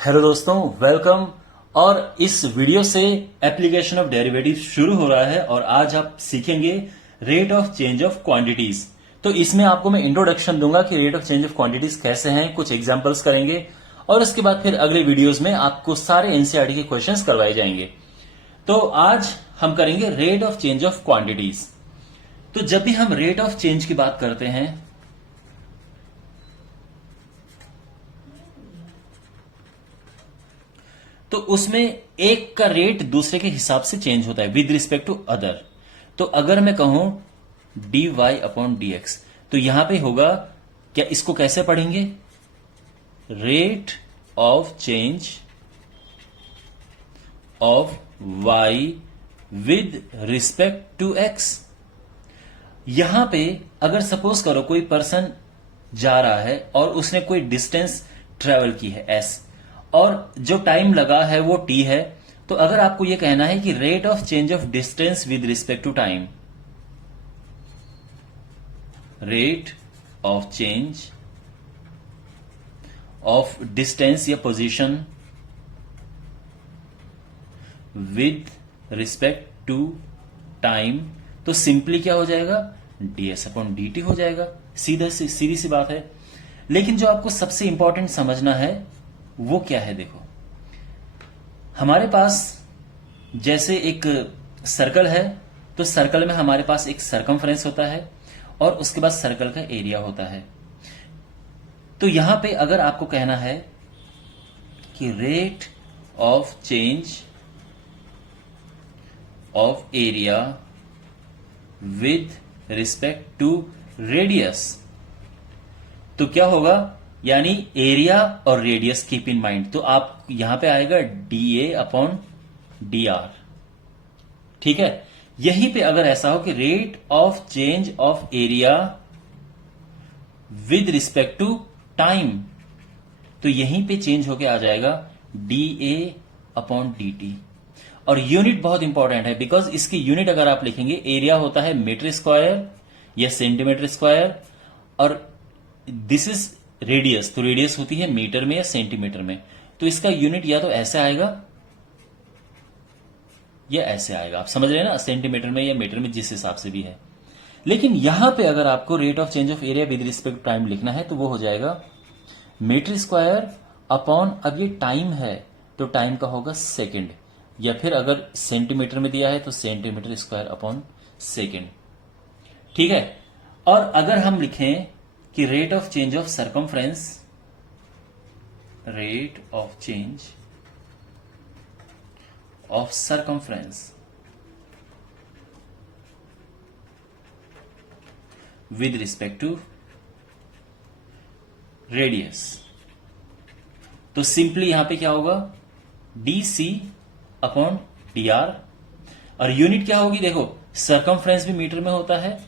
Hello दोस्तों, welcome. और इस वीडियो से एप्लीकेशन ऑफ डेरिवेटिव शुरू हो रहा है और आज आप सीखेंगे rate of change of quantities. तो इसमें आपको मैं इंट्रोडक्शन दूंगा कि rate of change of quantities कैसे हैं, कुछ एग्जांपल्स करेंगे और उसके बाद फिर अगले वीडियोस में आपको सारे एनसीईआरटी के क्वेश्चंस करवाए जाएंगे। तो आज हम करेंगे rate of change of quantities. तो जब भी हम रेट ऑफ चेंज की बात करते हैं तो उसमें एक का रेट दूसरे के हिसाब से चेंज होता है विद रिस्पेक्ट टू अदर। तो अगर मैं कहूं dy अपॉन dx तो यहां पे होगा क्या, इसको कैसे पढ़ेंगे? Rate of change of y with respect to x। यहां पे अगर सपोज करो कोई पर्सन जा रहा है और उसने कोई डिस्टेंस ट्रेवल की है s और जो टाइम लगा है वो t है, तो अगर आपको यह कहना है कि rate of change of distance with respect to time, rate of change of distance या position with respect to time, तो सिंपली क्या हो जाएगा? ds अपॉन dt हो जाएगा। सीधी सी बात है। लेकिन जो आपको सबसे इंपॉर्टेंट समझना है वो क्या है? देखो, हमारे पास जैसे एक सर्कल है तो सर्कल में हमारे पास एक सरकमफ्रेंस होता है और उसके बाद सर्कल का एरिया होता है। तो यहां पे अगर आपको कहना है कि rate of change of area with respect to radius, तो क्या होगा? यानी एरिया और रेडियस कीप इन माइंड, तो आप यहां पे आएगा dA अपॉन dr। ठीक है, यहीं पे अगर ऐसा हो कि rate of change of area with respect to time, तो यहीं पे चेंज होके आ जाएगा dA अपॉन dt। और यूनिट बहुत इंपॉर्टेंट है, बिकॉज इसकी यूनिट अगर आप लिखेंगे, एरिया होता है मीटर स्क्वायर या सेंटीमीटर स्क्वायर और दिस इज रेडियस, तो रेडियस होती है मीटर में या सेंटीमीटर में। तो इसका यूनिट या तो ऐसे आएगा या ऐसे आएगा, आप समझ रहे हैं ना, सेंटीमीटर में या मीटर में, जिस हिसाब से भी है। लेकिन यहां पे अगर आपको rate of change of area with respect time लिखना है तो वो हो जाएगा मीटर स्क्वायर अपॉन, अब ये टाइम है तो टाइम का होगा सेकेंड, या फिर अगर सेंटीमीटर में दिया है तो सेंटीमीटर स्क्वायर अपॉन सेकेंड। ठीक है। और अगर हम लिखें कि rate of change of circumference, rate of change of circumference with respect to radius, तो सिंपली यहां पे क्या होगा? dc upon dr। और यूनिट क्या होगी? देखो, सरकमफ्रेंस भी मीटर में होता है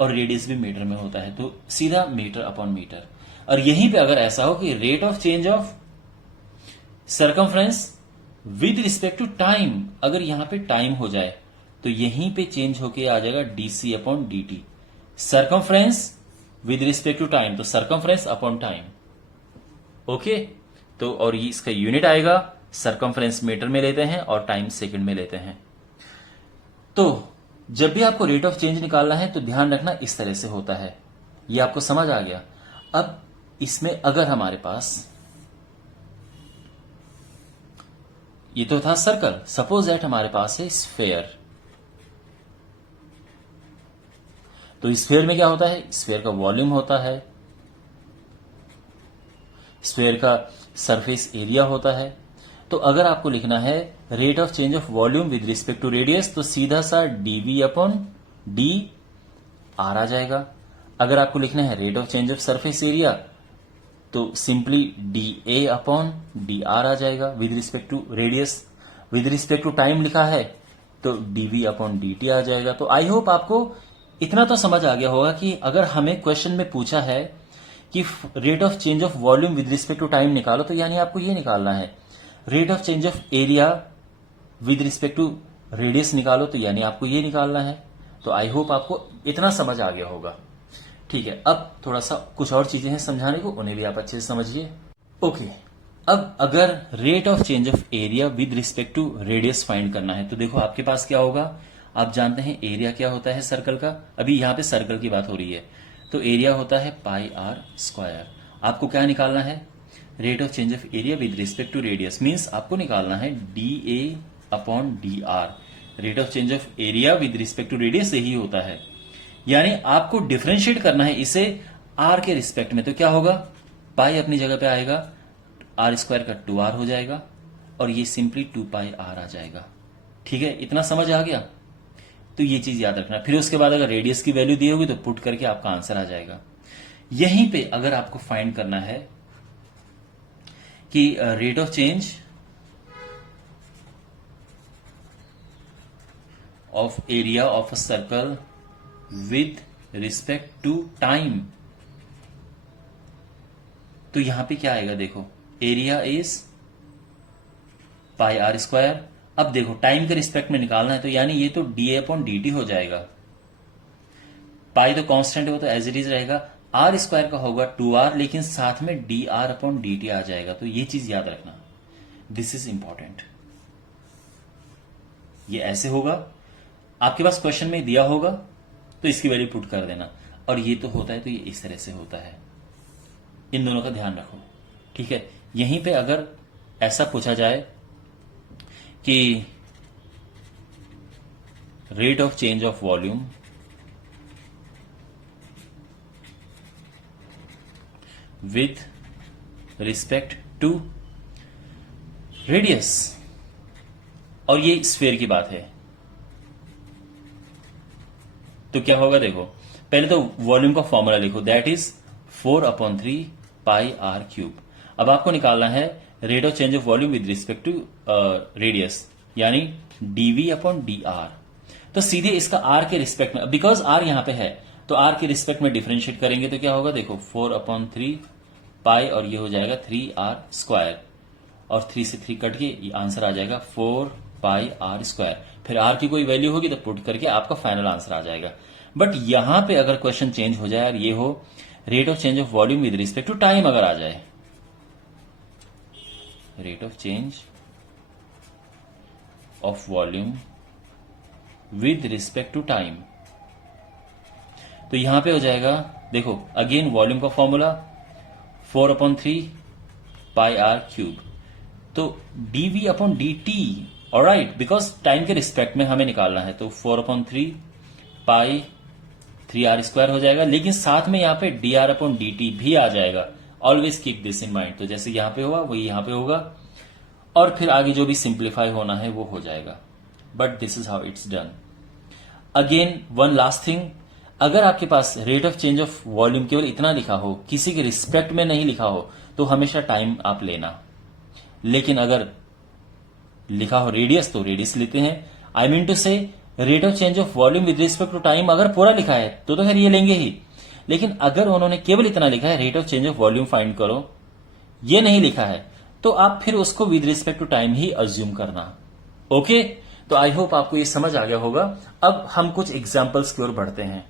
और रेडियस भी मीटर में होता है, तो सीधा मीटर अपॉन मीटर। और यहीं पे अगर ऐसा हो कि rate of change of circumference with respect to time, अगर यहां पे टाइम हो जाए तो यहीं पे चेंज होके आ जाएगा dc upon dt। Circumference with respect to time, तो सरकमफ्रेंस अपॉन टाइम। ओके, तो और ये इसका यूनिट आएगा, सरकमफ्रेंस मीटर में लेते हैं और टाइम सेकंड में लेते हैं। तो जब भी आपको रेट ऑफ चेंज निकालना है तो ध्यान रखना इस तरह से होता है। ये आपको समझ आ गया। अब इसमें अगर हमारे पास ये तो था सर्कल, सपोज दैट हमारे पास है स्फेयर, तो स्फेयर में क्या होता है? स्फेयर का वॉल्यूम होता है, स्फेयर का सरफेस एरिया होता है। तो अगर आपको लिखना है rate of change of volume with respect to radius, तो सीधा सा dv अपॉन डी आर आ जाएगा। अगर आपको लिखना है rate of change of surface area, तो simply dA upon D r आ जाएगा with respect to radius. With respect to time लिखा है तो dv अपॉन dt आ जाएगा। तो आई होप आपको इतना तो समझ आ गया होगा कि अगर हमें क्वेश्चन में पूछा है कि rate of change of volume with respect to time निकालो, तो यानी आपको ये निकालना है। Rate of change of area with respect to radius निकालो, तो यानी आपको ये निकालना है। तो आई होप आपको इतना समझ आ गया होगा। ठीक है, अब थोड़ा सा कुछ और चीजें हैं समझाने को, उन्हें भी आप अच्छे से समझिए। ओके, अब अगर rate of change of area with respect to radius find करना है तो देखो आपके पास क्या होगा, आप जानते हैं एरिया क्या होता है सर्कल का, अभी यहां पे सर्कल की बात हो रही है, तो एरिया होता है पाई आर स्क्वायर। आपको क्या निकालना है, rate of change of area with respect to radius, means आपको निकालना है D A upon D R. Rate of change of area with respect to radius यही होता है, यानी आपको डिफरेंशिएट करना है इसे आर के रिस्पेक्ट में, तो क्या होगा, पाई अपनी जगह पे आएगा, आर स्क्वायर का 2r हो जाएगा और ये सिंपली 2 पाई आर आ जाएगा। ठीक है, इतना समझ आ गया, तो ये चीज याद रखना। फिर उसके बाद अगर रेडियस की वैल्यू दी होगी तो पुट करके आपका आंसर आ जाएगा। यहीं पे अगर आपको फाइंड करना है कि rate of change of area of a circle with respect to time, तो यहां पे क्या आएगा, देखो area is pi r square. अब देखो टाइम के रिस्पेक्ट में निकालना है तो यानी ये तो डी ए अपॉन डी टी हो जाएगा, पाई तो कांस्टेंट है वो तो एज इट इज रहेगा, आर स्क्वायर का होगा 2r लेकिन साथ में d r upon D t आ जाएगा, तो ये चीज याद रखना, दिस इज इंपॉर्टेंट। ये ऐसे होगा, आपके पास क्वेश्चन में दिया होगा तो इसकी वैल्यू पुट कर देना, और ये तो होता है तो ये इस तरह से होता है, इन दोनों का ध्यान रखो। ठीक है, यहीं पे अगर ऐसा पूछा जाए कि rate of change of volume with respect to radius, और ये स्फीयर की बात है, तो क्या होगा, देखो पहले तो वॉल्यूम का फॉर्मूला लिखो, that is 4/3 pi r cube. अब आपको निकालना है rate of change of volume with respect to radius, यानी डीवी अपॉन डी आर। तो सीधे इसका आर के रिस्पेक्ट में, बिकॉज आर यहां पे है तो आर के रिस्पेक्ट में डिफरेंशिएट करेंगे तो क्या होगा, देखो 4/3 पाई और ये हो जाएगा 3r स्क्वायर, और 3 से 3 कट के ये आंसर आ जाएगा 4 पाई आर स्क्वायर। फिर आर की कोई वैल्यू होगी तो पुट करके आपका फाइनल आंसर आ जाएगा। बट यहां पे अगर क्वेश्चन चेंज हो जाए और ये हो rate of change of volume with respect to time, अगर आ जाए rate of change of volume with respect to time, तो यहां पे हो जाएगा, देखो अगेन वॉल्यूम का फॉर्मूला 4/3 पाई आर क्यूब, तो DV upon D T, alright, because time के रिस्पेक्ट में हमें निकालना है, तो 4/3 पाई 3r स्क्वायर हो जाएगा, लेकिन साथ में यहां पे dr अपॉन dt भी आ जाएगा, always keep this in mind. तो जैसे यहां पे हुआ वही यहां पे होगा, और फिर आगे जो भी सिंप्लीफाई होना है वो हो जाएगा, but this is how it's done. Again one last thing, अगर आपके पास rate of change of volume केवल इतना लिखा हो, किसी के रिस्पेक्ट में नहीं लिखा हो, तो हमेशा टाइम आप लेना, लेकिन अगर लिखा हो रेडियस तो रेडियस लेते हैं। I mean to say rate of change of volume with respect to time अगर पूरा लिखा है तो खैर ये लेंगे ही, लेकिन अगर उन्होंने केवल इतना लिखा है rate of change of volume find करो, ये नहीं लिखा है, तो आप फिर उसको विद रिस्पेक्ट टू टाइम ही अज्यूम करना। ओके, तो आई होप आपको ये समझ आ गया होगा। अब हम कुछ एग्जाम्पल्स की ओर बढ़ते हैं।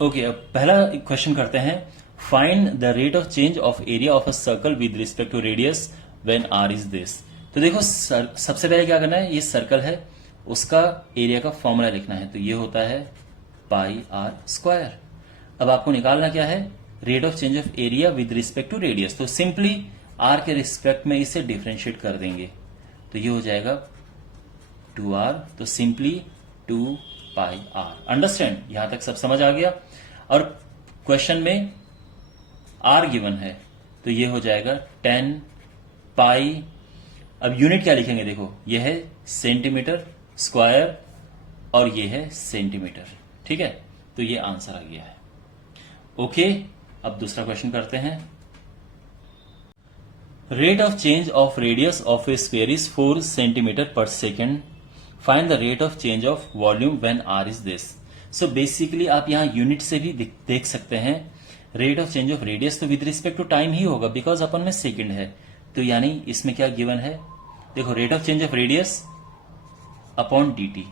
ओके, अब पहला क्वेश्चन करते हैं, find the rate of change of area of a circle with respect to radius when r is this. तो देखो सबसे पहले क्या करना है, ये सर्कल है उसका एरिया का फॉर्मूला लिखना है, तो ये होता है पाई आर स्क्वायर। अब आपको निकालना क्या है, rate of change of area with respect to radius, तो सिंपली आर के रिस्पेक्ट में इसे डिफरेंशिएट कर देंगे, तो ये हो जाएगा 2r, तो सिंपली 2 पाई आर। अंडरस्टैंड, यहां तक सब समझ आ गया। और क्वेश्चन में आर गिवन है तो ये हो जाएगा 10 पाई, अब यूनिट क्या लिखेंगे, देखो ये है सेंटीमीटर स्क्वायर और ये है सेंटीमीटर, ठीक है, तो ये आंसर आ गया है। ओके, अब दूसरा क्वेश्चन करते हैं। Rate of change of radius of a sphere is 4 centimetre per second, find the rate of change of volume when r is this. So basically आप यहां यूनिट से भी देख सकते हैं, rate of change of radius तो with respect to time ही होगा बिकॉज अपन में सेकेंड है, तो यानी इसमें क्या गिवन है, देखो rate of change of radius upon dt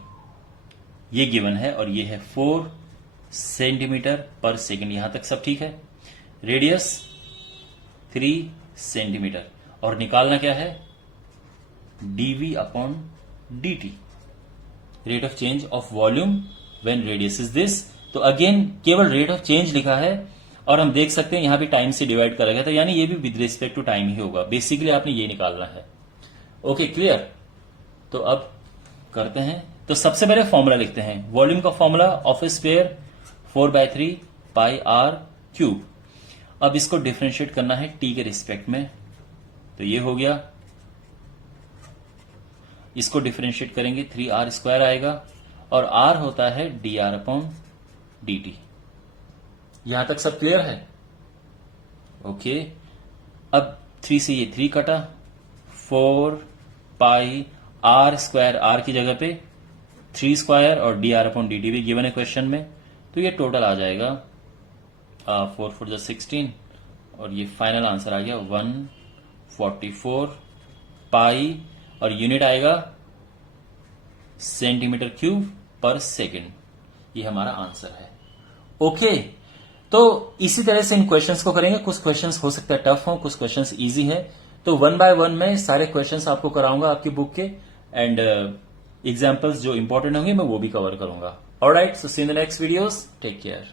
ये गिवन है, और ये है 4 सेंटीमीटर पर सेकेंड, यहां तक सब ठीक है। रेडियस 3 सेंटीमीटर, और निकालना क्या है, dv upon dt, rate of change of volume when radius is this. तो अगेन केवल रेट ऑफ चेंज लिखा है, और हम देख सकते हैं यहां भी टाइम से डिवाइड करा गया था, यानी ये भी विद रिस्पेक्ट टू टाइम ही होगा। बेसिकली आपने ये निकालना है। Okay, clear. तो अब करते हैं। तो सबसे पहले फॉर्मूला लिखते हैं। वॉल्यूम का formula of square 4/3 pi r cube. अब इसको डिफरेंशिएट करना है टी के रिस्पेक्ट में, तो ये हो गया। इसको डिफरेंशिएट करेंगे 3r² आएगा, और r होता है dr अपॉन dt। यहां तक सब क्लियर है? ओके, अब 3 से ये 3 कटा, 4 पाई r² r की जगह पे 3² और dr अपॉन dt भी गिवन है क्वेश्चन में, तो ये टोटल आ जाएगा 4 4 16, और ये फाइनल आंसर आ गया 144 पाई, और यूनिट आएगा सेंटीमीटर क्यूब पर सेकेंड। ये हमारा आंसर है। ओके, तो इसी तरह से इन क्वेश्चंस को करेंगे। कुछ क्वेश्चंस हो सकता है टफ हो, कुछ क्वेश्चंस इजी है, तो 1 बाय 1 में सारे क्वेश्चंस आपको कराऊंगा आपकी बुक के, एंड एग्जाम्पल्स जो इंपॉर्टेंट होंगे मैं वो भी कवर करूंगा। Alright, so see in the next videos, take care.